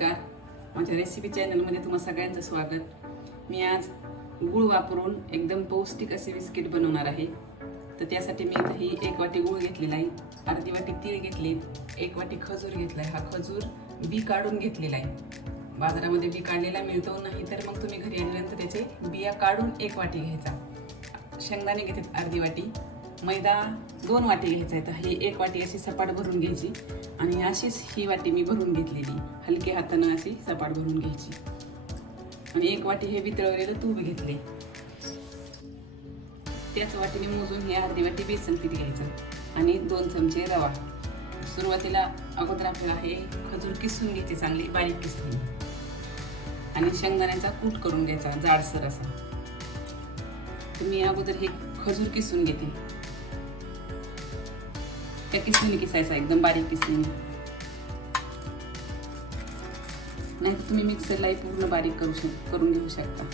नमस्कार. माझ्या रेसिपी चॅनलमध्ये तुम्हा सगळ्यांचं स्वागत. मी आज गूळ वापरून एकदम पौष्टिक असे बिस्किट बनवणार आहे. तर त्यासाठी मी इथं ही एक वाटी गूळ घेतलेला आहे. अर्धी वाटी तीळ घेतली. एक वाटी खजूर घेतला आहे हा खजूर बी काढून घेतलेला आहे. बाजारामध्ये बी काढलेला मिळतो नाही तर मग तुम्ही घरी आणल्यानंतर त्याचे बिया काढून एक वाटी घ्यायचा. शेंगदाणे घेतात अर्धी वाटी. मैदा दोन वाटी घ्यायचा आहे. तर ही एक वाटी अशी सपाट भरून घ्यायची आणि अशीच ही वाटी मी भरून घेतलेली. हलक्या हातानं अशी सपाट भरून घ्यायची. आणि एक वाटी हे वितळवलेलं तूप घेतले त्याच वाटीने मोजून हे अर्धी वाटी बेसन पीठ घ्यायचं आणि दोन चमचे रवा. सुरुवातीला अगोदर आपल्याला हे खजूर किसून घ्यायचे चांगली बारीक किसली आणि शेंगदाण्याचा कूट करून घ्यायचा जाडसर असा. तर मी अगोदर हे खजूर किसून घेते त्या किसणीने किसायचा एकदम बारीक किसणीने नाही तर तुम्ही मिक्सरलाही पूर्ण बारीक करू शक करून घेऊ शकता.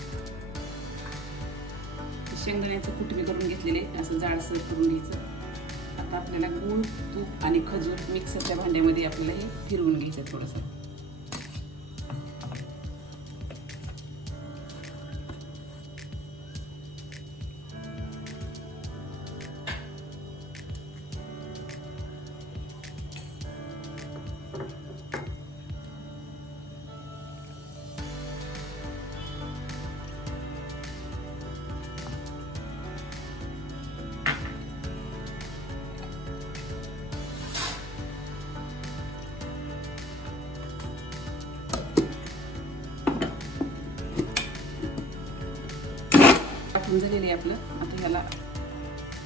शेंगदाण्याचं कूट मी करून घेतलेले असं जाडसर करून घ्यायचं. आता आपल्याला गूळ तूप आणि खजूर मिक्सरच्या भांड्यामध्ये आपल्याला हे फिरवून घ्यायचं थोडंसं. टाकून झालेलं आहे आपलं. आता ह्याला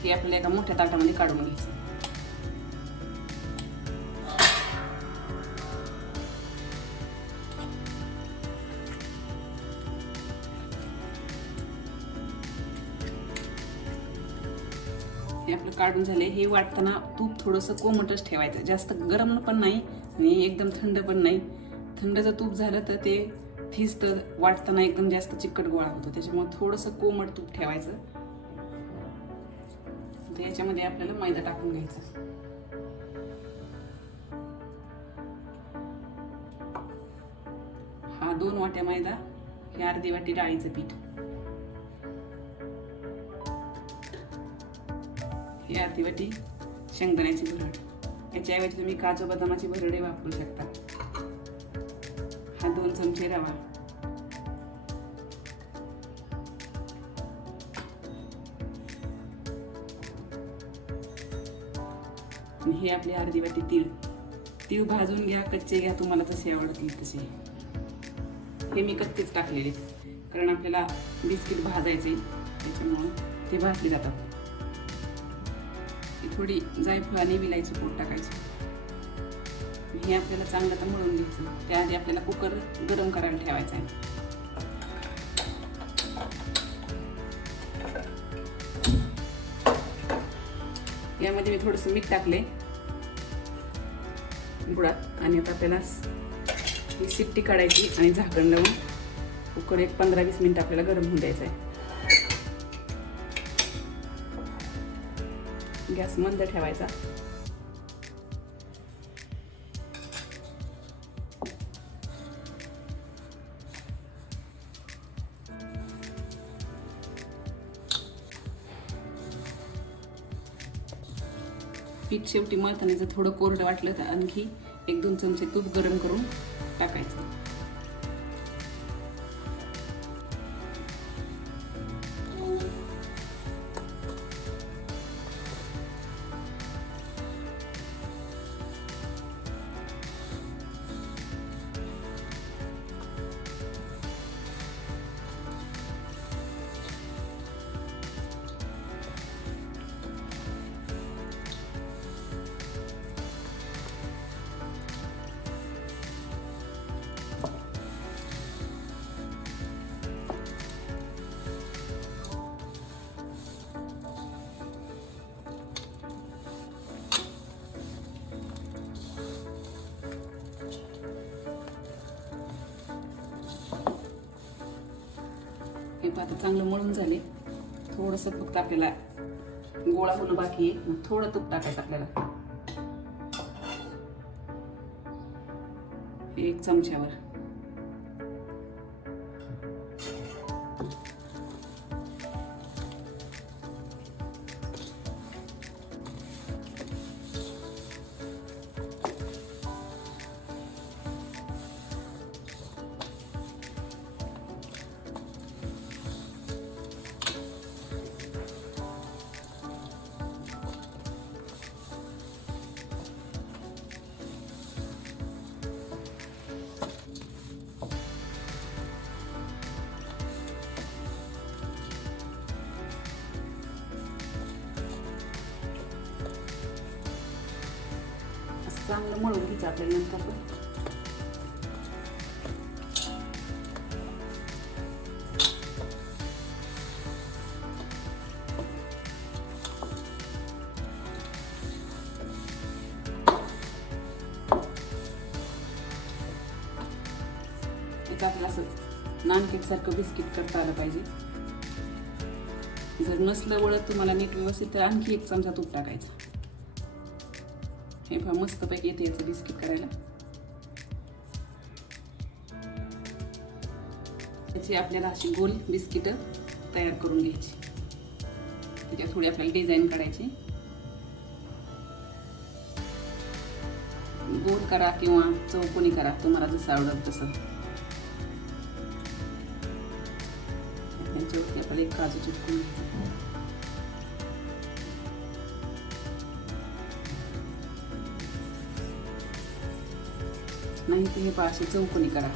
हे आपल्याला एका मोठ्या ताटामध्ये काढून घ्यायचं. हे आपलं काढून झाले. हे वाटताना तूप थोडंसं कोमटच ठेवायचं. जास्त गरम पण नाही आणि एकदम थंड पण नाही. थंड जर तूप झालं तर ते फिजतं वाटताना एकदम जास्त चिकट गोळा होतो. त्याच्यामुळे थोडंसं कोमट तूप ठेवायचं. तर याच्यामध्ये आपल्याला मैदा टाकून घ्यायचा. हा दोन वाट्या मैदा हे अर्धी वाटी डाळीचं पीठ. ही अर्धी वाटी शेंगदाण्याची भरड. याच्याऐवजी तुम्ही काजू बदामाची भरडे वापरू शकता. चमचे रवा हे आपली अर्धी वाटी तीळ. तीळ भाजून घ्या कच्चे घ्या तुम्हाला तसे आवडतील तसे. हे मी कच्चेच टाकलेले. कारण आपल्याला बिस्किट भाजायचे त्याच्यामुळं ते भाजले जातात. थोडी जायफळ आणि विलायचं पोट टाकायचं. हे आपल्याला चांगलं तर मळून घ्यायचं. त्याआधी आपल्याला कुकर गरम करायला ठेवायचा आहे. यामध्ये मी थोडंसं मीठ टाकले. गुळात. आणि आता आपल्याला ही शिट्टी काढायची आणि झाकण लावून कुकर एक पंधरा वीस मिनिट आपल्याला गरम होऊन द्यायचं आहे. गॅस मंद ठेवायचा. पीठ शेवटी मळताना जर थोडं कोरडं वाटलं तर आणखी एक दोन चमचे तूप गरम करून टाकायचं. हे पाहता चांगलं मळून झाले. थोडंसं फक्त आपल्याला गोळा होणं बाकी आहे. मग थोडं तूप टाकायचं आपल्याला. एक चमच्यावर. चांगलं मळून घ्यायचं आपल्याला नंतर पण. याचं असं नानकेटसारखं बिस्किट करता आलं पाहिजे. जर नसलं वळत तुम्हाला नीट व्यवस्थित तर आणखी एक चमचा तूप टाकायचा. हे पहा मस्तपैकी येते याचं बिस्किट करायला. त्याची आपल्याला अशी गोल बिस्किट तयार करून घ्यायची. त्याच्यात थोडी आपल्याला डिझाईन काढायची गोल करा किंवा चौकोनी करा तुम्हाला जसं आवडत तसं. त्याच्यावरती आपल्याला एक काजू चिटकून घ्यायचं. नाही ते हे पाशी चौकोनी करा.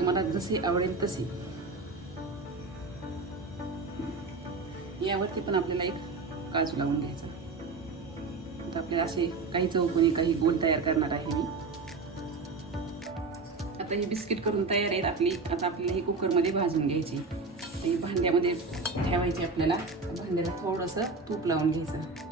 तुम्हाला जसे आवडेल तसे. यावरती पण आपल्याला एक काजू लावून घ्यायचा. तर आपल्याला असे काही चौकोनी काही गोल तयार करणार आहे मी. आता हे बिस्किट करून तयार आहेत आपली. आता आपल्याला ही कुकरमध्ये भाजून घ्यायची. हे भांड्यामध्ये ठेवायची आपल्याला. भांड्याला थोडंसं तूप लावून घ्यायचं.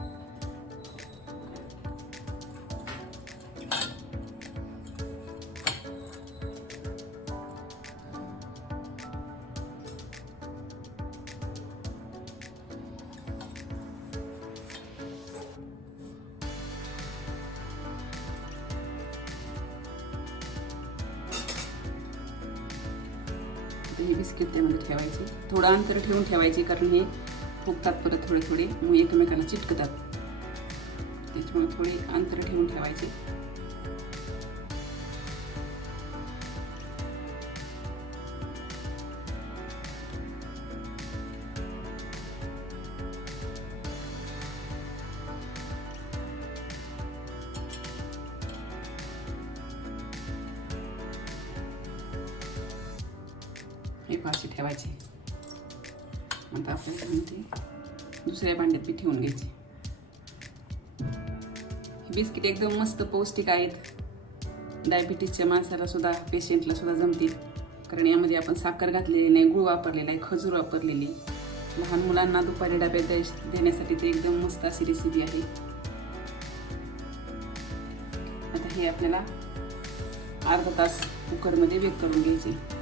हे बिस्किट त्यामध्ये ठेवायचे. थोडं अंतर ठेवून ठेवायचे कारण हे फुगतात परत थोडे थोडे. मग एकमेकांना चिटकतात. त्याच्यामुळे थोडे अंतर ठेवून ठेवायचे. एक पाशी ठेवायची. आता आपल्याला म्हणते? दुसऱ्या भांड्यात बी ठेवून घ्यायची. हे बिस्किट एकदम मस्त पौष्टिक आहेत. डायबिटीसच्या माणसाला सुद्धा पेशंटला सुद्धा जमतील. कारण यामध्ये आपण साखर घातलेली नाही गुळ वापरलेला आहे खजूर वापरलेली लहान मुलांना दुपारी डब्यात देण्यासाठी ते एकदम मस्त अशी रेसिपी आहे. आता हे आपल्याला अर्धा तास कुकरमध्ये वेग करून घ्यायचे.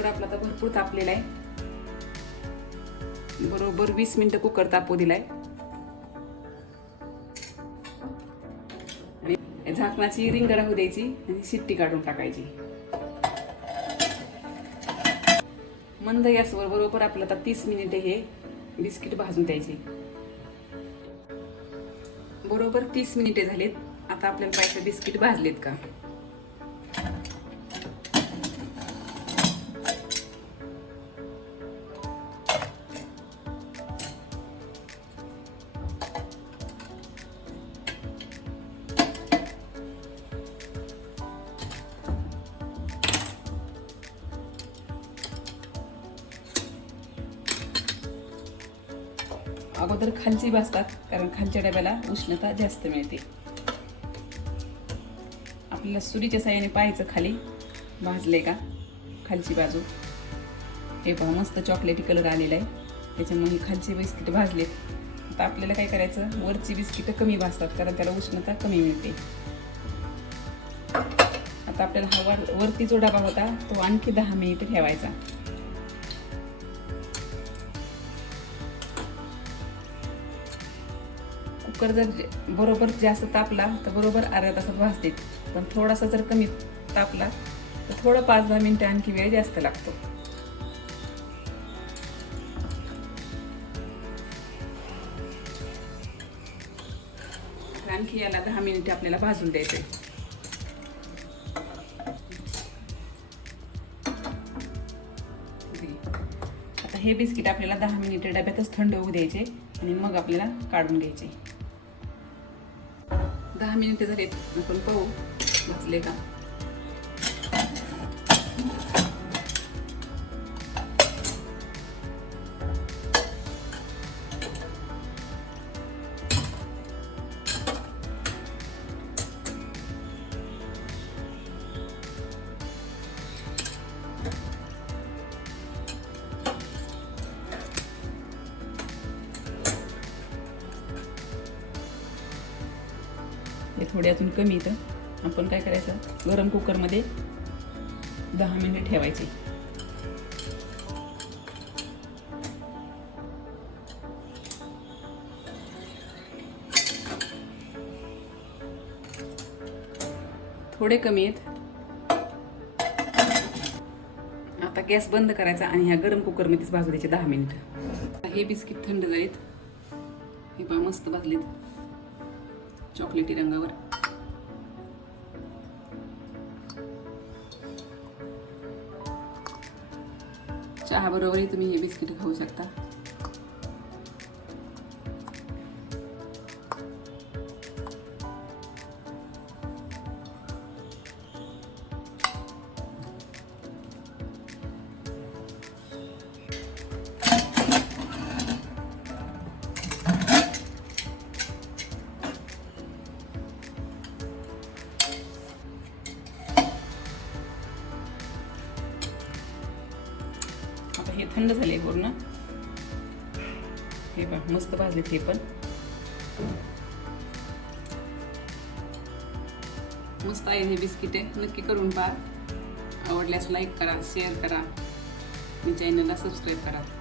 कुकर आपला तर भरपूर तापलेला आहे. बरोबर वीस मिनटं कुकर तापू दिलाय. आणि झाकणाची रिंग राहू द्यायची आणि शिट्टी काढून टाकायची. मंद गॅसवर बरोबर आपलं आता तीस मिनिटे हे बिस्किट भाजून द्यायचे. बरोबर तीस मिनिटे झालेत. आता आपल्याला पाहिजे बिस्किट भाजलेत का? अगोदर खालची भाजतात कारण खालच्या डब्याला उष्णता जास्त मिळते. आपल्याला सुरीच्या साह्याने पाहायचं खाली. भाजले का? खालची बाजू. हे पहा मस्त चॉकलेटी कलर आलेला आहे. त्याच्यामुळे ही खालची बिस्किट भाजलेत. आता आपल्याला काय करायचं? वरची बिस्किटं कमी भाजतात कारण त्याला उष्णता कमी मिळते. आता आपल्याला हा वर वरती जो डबा होता तो आणखी दहा मिनिट ठेवायचा. कुकर जर बरोबर जास्त तापला तर बरोबर अर्ध्या तासात भाजते. पण थोडासा जर कमी तापला तर थोडं पाच दहा मिनिटं आणखी वेळ जास्त लागतो. आणखी याला दहा मिनिटे आपल्याला भाजून द्यायचे. आता हे बिस्किट आपल्याला दहा मिनिटे डब्यातच थंड होऊ द्यायचे आणि मग आपल्याला काढून घ्यायचे. दहा मिनिटे झालीत आपण पाहू. भाजले का? थोडे अजून कमी येतं आपण काय करायचं? गरम कुकरमध्ये दहा मिनिट ठेवायचे. थोडे कमी आहेत. आता गॅस बंद करायचा आणि ह्या गरम कुकरमध्येच भाजू द्यायचे दहा मिनिट. हे बिस्किट थंड झालेत. हे पहा मस्त भाजलेत. चॉकलेटी रंगावर. चहाबरोबरही तुम्ही हे बिस्किट खाऊ शकता थंड झाले पूर्ण. हे पण मस्त भाजले ते पण. मस्त आहे हे बिस्किट आहे. नक्की करून पहा. आवडल्यास लाईक करा शेअर करा. आणि चॅनलला सबस्क्राईब करा.